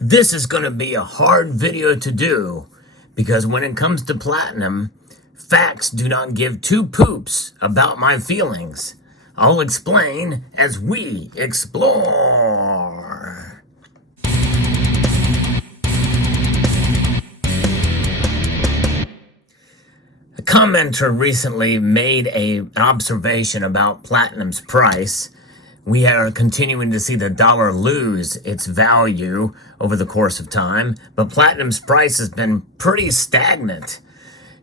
This is going to be a hard video to do because when it comes to platinum, facts do not give two poops about my feelings. I'll explain as we explore. A commenter recently made an observation about platinum's price. We are continuing to see the dollar lose its value over the course of time, but platinum's price has been pretty stagnant.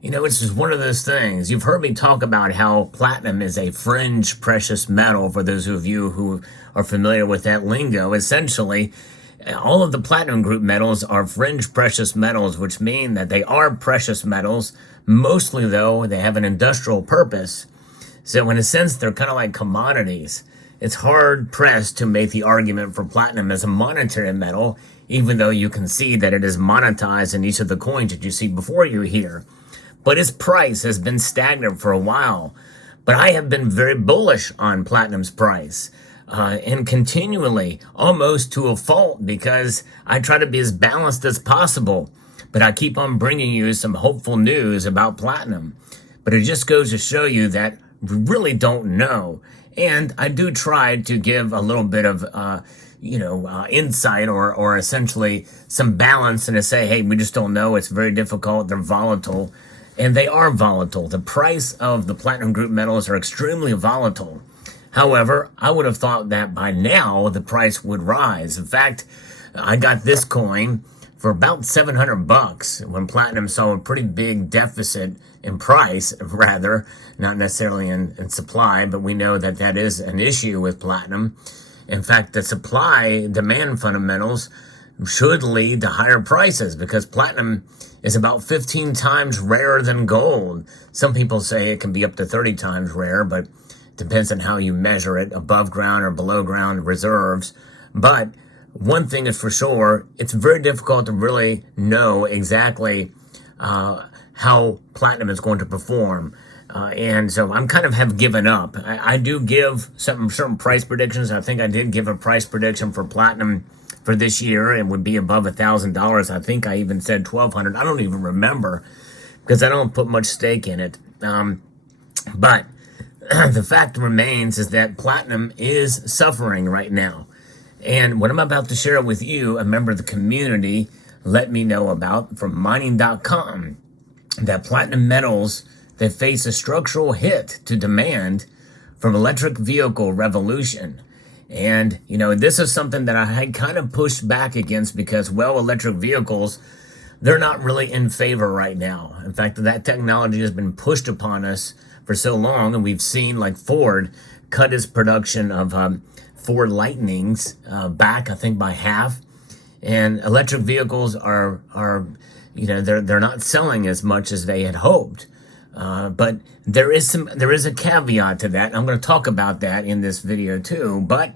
You know, it's just one of those things. You've heard me talk about how platinum is a fringe precious metal, for those of you who are familiar with that lingo. Essentially, all of the platinum group metals are fringe precious metals, which mean that they are precious metals. Mostly, though, they have an industrial purpose. So in a sense, they're kind of like commodities. It's hard pressed to make the argument for platinum as a monetary metal, even though you can see that it is monetized in each of the coins that you see before you here. But its price has been stagnant for a while. But I have been very bullish on platinum's price, and continually, almost to a fault, because I try to be as balanced as possible. But I keep on bringing you some hopeful news about platinum. But it just goes to show you that we really don't know. And I do try to give a little bit of, insight or essentially some balance, and to say, hey, we just don't know. It's very difficult. They're volatile. And they are volatile. The price of the platinum group metals are extremely volatile. However, I would have thought that by now the price would rise. In fact, I got this coin for about $700 when platinum saw a pretty big deficit in price, rather, not necessarily in supply, but we know that that is an issue with platinum. In fact, the supply-demand fundamentals should lead to higher prices because platinum is about 15 times rarer than gold. Some people say it can be up to 30 times rare, but it depends on how you measure it, above ground or below ground reserves. But one thing is for sure, it's very difficult to really know exactly how platinum is going to perform. And so I'm kind of have given up. I do give certain price predictions. I think I did give a price prediction for platinum for this year. It would be above $1,000. I think I even said $1,200. I don't even remember because I don't put much stake in it. But the fact remains is that platinum is suffering right now. And what I'm about to share with you, a member of the community let me know about from mining.com, that platinum metals, they face a structural hit to demand from electric vehicle revolution. And, you know, this is something that I had kind of pushed back against because, well, electric vehicles, they're not really in favor right now. In fact, that technology has been pushed upon us for so long, and we've seen, like, Ford cut its production of Ford Lightnings back, I think, by half. And electric vehicles are they're not selling as much as they had hoped. But there is a caveat to that. I'm going to talk about that in this video too. But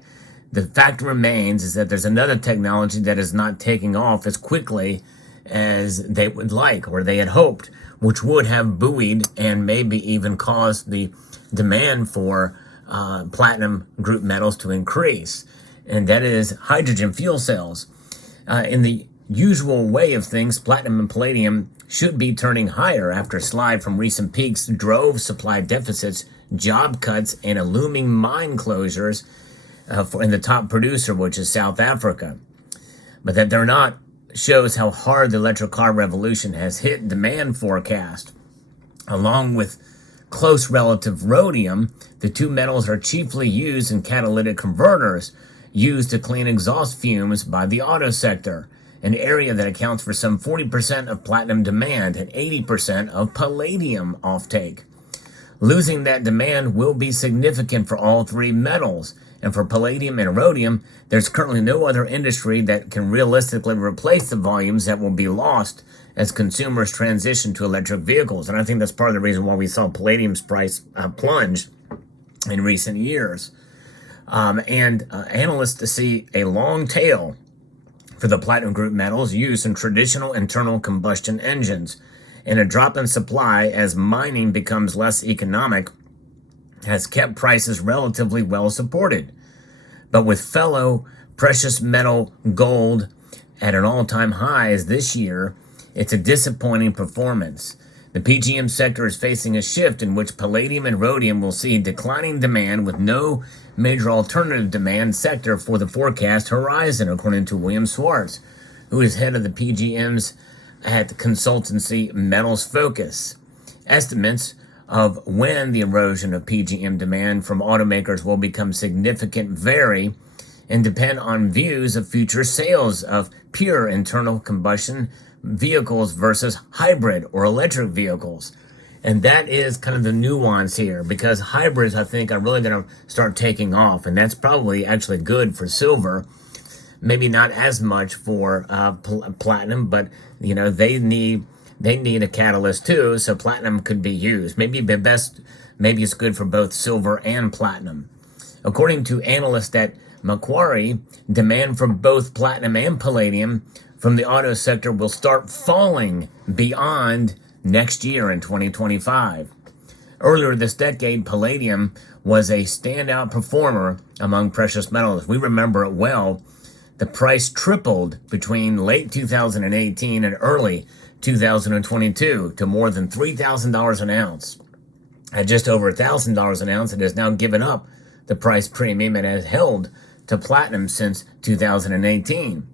the fact remains is that there's another technology that is not taking off as quickly as they would like or they had hoped, which would have buoyed and maybe even caused the demand for platinum group metals to increase. And that is hydrogen fuel cells. In the usual way of things, platinum and palladium should be turning higher after a slide from recent peaks drove supply deficits, job cuts, and a looming mine closures in the top producer, which is South Africa. But that they're not shows how hard the electric car revolution has hit demand forecast. Along with close relative rhodium, the two metals are chiefly used in catalytic converters used to clean exhaust fumes by the auto sector, an area that accounts for some 40% of platinum demand and 80% of palladium offtake. Losing that demand will be significant for all three metals, and for palladium and rhodium, there's currently no other industry that can realistically replace the volumes that will be lost as consumers transition to electric vehicles. And I think that's part of the reason why we saw palladium's price plunge in recent years. Analysts see a long tail for the platinum group metals used in traditional internal combustion engines, and a drop in supply as mining becomes less economic has kept prices relatively well supported. But with fellow precious metal gold at an all-time high as this year, it's a disappointing performance. The PGM sector is facing a shift in which palladium and rhodium will see declining demand with no major alternative demand sector for the forecast horizon, according to William Swartz, who is head of the PGMs at the consultancy Metals Focus. Estimates of when the erosion of PGM demand from automakers will become significant vary and depend on views of future sales of pure internal combustion vehicles versus hybrid or electric vehicles. And that is kind of the nuance here, because hybrids, I think, are really going to start taking off, and that's probably actually good for silver. Maybe not as much for platinum, but they need a catalyst too, so platinum could be used. Maybe it's good for both silver and platinum. According to analysts at Macquarie, demand for both platinum and palladium from the auto sector will start falling beyond next year in 2025. Earlier this decade, palladium was a standout performer among precious metals. We remember it well. The price tripled between late 2018 and early 2022 to more than $3,000 an ounce. At just over $1,000 an ounce, it has now given up the price premium and has held to platinum since 2018.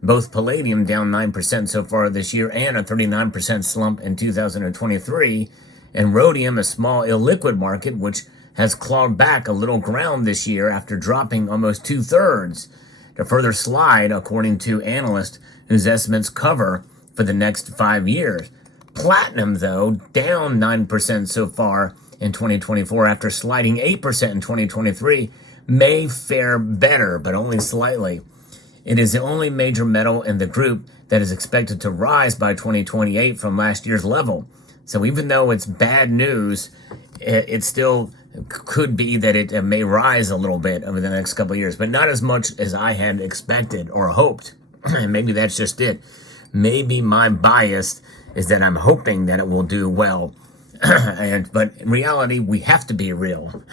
Both palladium down 9% so far this year and a 39% slump in 2023, and rhodium, a small illiquid market, which has clawed back a little ground this year after dropping almost 2/3. To further slide, according to analysts whose estimates cover for the next 5 years. Platinum, though, down 9% so far in 2024 after sliding 8% in 2023, may fare better, but only slightly. It is the only major metal in the group that is expected to rise by 2028 from last year's level. So even though it's bad news, it still could be that it may rise a little bit over the next couple of years, but not as much as I had expected or hoped. Maybe that's just it. Maybe my bias is that I'm hoping that it will do well. But in reality, we have to be real.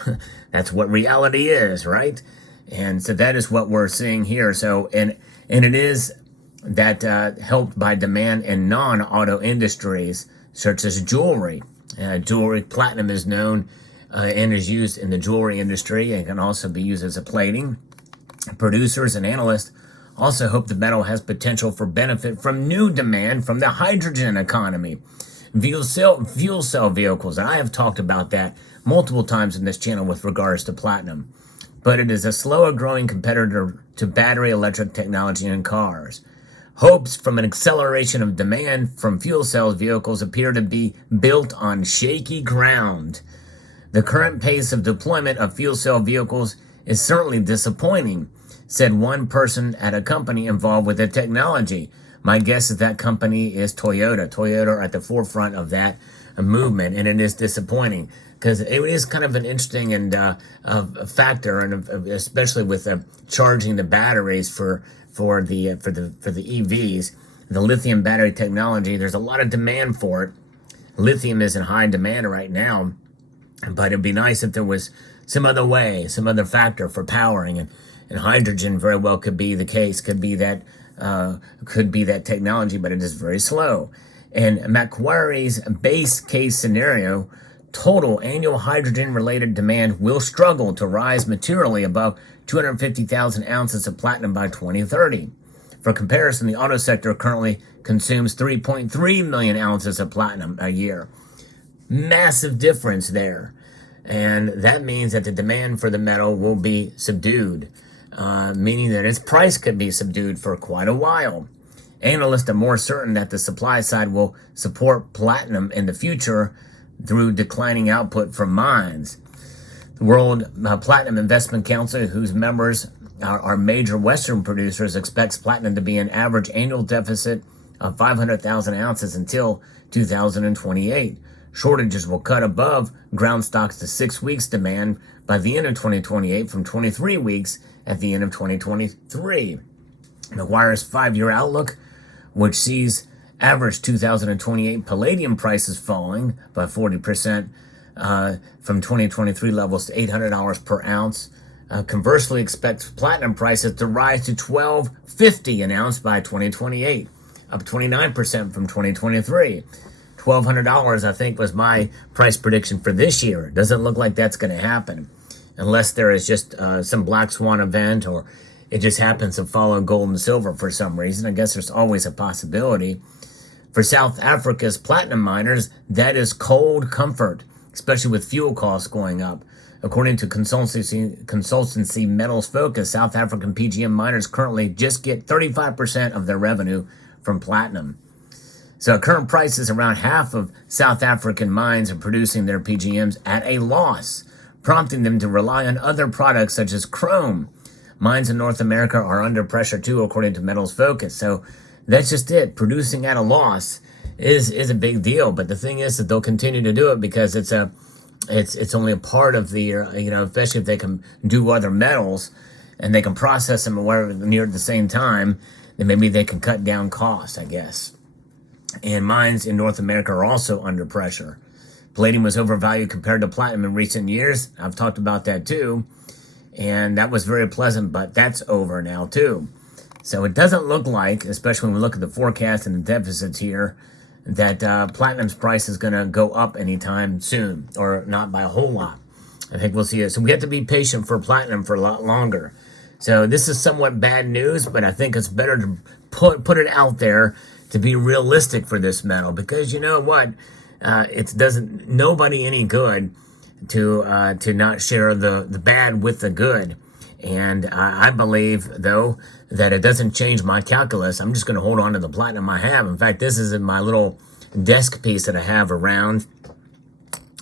That's what reality is, right? And so that is what we're seeing here. So, and it is that helped by demand in non-auto industries, such as jewelry. Platinum is known and is used in the jewelry industry and can also be used as a plating. Producers and analysts also hope the metal has potential for benefit from new demand from the hydrogen economy. Fuel cell vehicles, and I have talked about that multiple times in this channel with regards to platinum. But it is a slower growing competitor to battery electric technology in cars. Hopes from an acceleration of demand from fuel cell vehicles appear to be built on shaky ground. The current pace of deployment of fuel cell vehicles is certainly disappointing, said one person at a company involved with the technology. My guess is that company is Toyota. Toyota are at the forefront of that movement, and it is disappointing because it is kind of an interesting and a factor, and especially with charging the batteries for the EVs, the lithium battery technology. There's a lot of demand for it. Lithium is in high demand right now, but it'd be nice if there was some other way, some other factor for powering, and hydrogen very well could be the case. Could be that technology, but it is very slow. And Macquarie's base case scenario, total annual hydrogen-related demand will struggle to rise materially above 250,000 ounces of platinum by 2030. For comparison, the auto sector currently consumes 3.3 million ounces of platinum a year. Massive difference there. And that means that the demand for the metal will be subdued, meaning that its price could be subdued for quite a while. Analysts are more certain that the supply side will support platinum in the future through declining output from mines. The World Platinum Investment Council, whose members are major Western producers, expects platinum to be an average annual deficit of 500,000 ounces until 2028. Shortages will cut above ground stocks to 6 weeks demand by the end of 2028 from 23 weeks at the end of 2023. Macquarie's 5-year outlook, which sees average 2028 palladium prices falling by 40% from 2023 levels to $800 per ounce, conversely expects platinum prices to rise to $12.50 an ounce by 2028, up 29% from 2023. $1,200, I think, was my price prediction for this year. It doesn't look like that's going to happen unless there is just some black swan event, or it just happens to follow gold and silver for some reason. I guess there's always a possibility. For South Africa's platinum miners, that is cold comfort, especially with fuel costs going up. According to consultancy Metals Focus, South African PGM miners currently just get 35% of their revenue from platinum. So at current prices, around half of South African mines are producing their PGMs at a loss, prompting them to rely on other products such as chrome. Mines in North America are under pressure too, according to Metals Focus. So that's just it. Producing at a loss is a big deal. But the thing is that they'll continue to do it because it's only a part of the, especially if they can do other metals and they can process them near at the same time, then maybe they can cut down costs, I guess. And mines in North America are also under pressure. Palladium was overvalued compared to platinum in recent years. I've talked about that too. And that was very pleasant, but that's over now too. So it doesn't look like, especially when we look at the forecast and the deficits here, that platinum's price is going to go up anytime soon, or not by a whole lot. I think we'll see it. So we have to be patient for platinum for a lot longer. So this is somewhat bad news, but I think it's better to put it out there to be realistic for this metal, because you know what, it doesn't nobody any good to not share the bad with the good. And I believe, though, that it doesn't change my calculus. I'm just going to hold on to the platinum I have. In fact, this is in my little desk piece that I have around.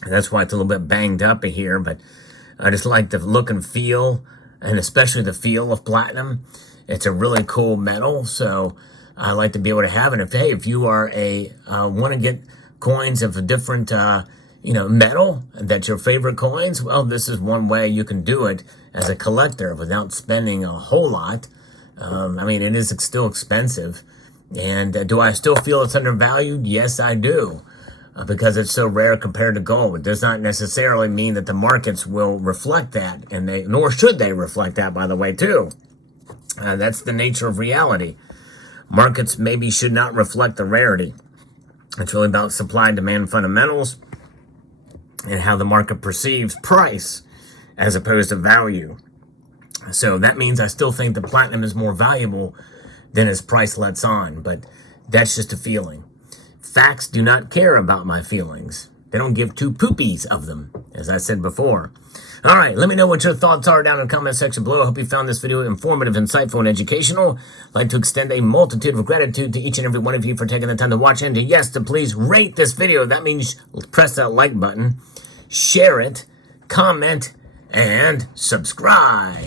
That's why it's a little bit banged up here, but I just like the look and feel, and especially the feel of platinum. It's a really cool metal, so I like to be able to have it. If you are want to get coins of a different metal, that's your favorite coins, well, this is one way you can do it as a collector without spending a whole lot. It is still expensive. And do I still feel it's undervalued? Yes, I do. Because it's so rare compared to gold. It does not necessarily mean that the markets will reflect that, and nor should they reflect that, by the way, too. That's the nature of reality. Markets maybe should not reflect the rarity. It's really about supply and demand fundamentals and how the market perceives price as opposed to value. So that means I still think the platinum is more valuable than its price lets on, but that's just a feeling. Facts do not care about my feelings. They don't give two poopies of them, as I said before. All right, let me know what your thoughts are down in the comment section below. I hope you found this video informative, insightful, and educational. I'd like to extend a multitude of gratitude to each and every one of you for taking the time to watch, and to please rate this video. That means press that like button, share it, comment, and subscribe.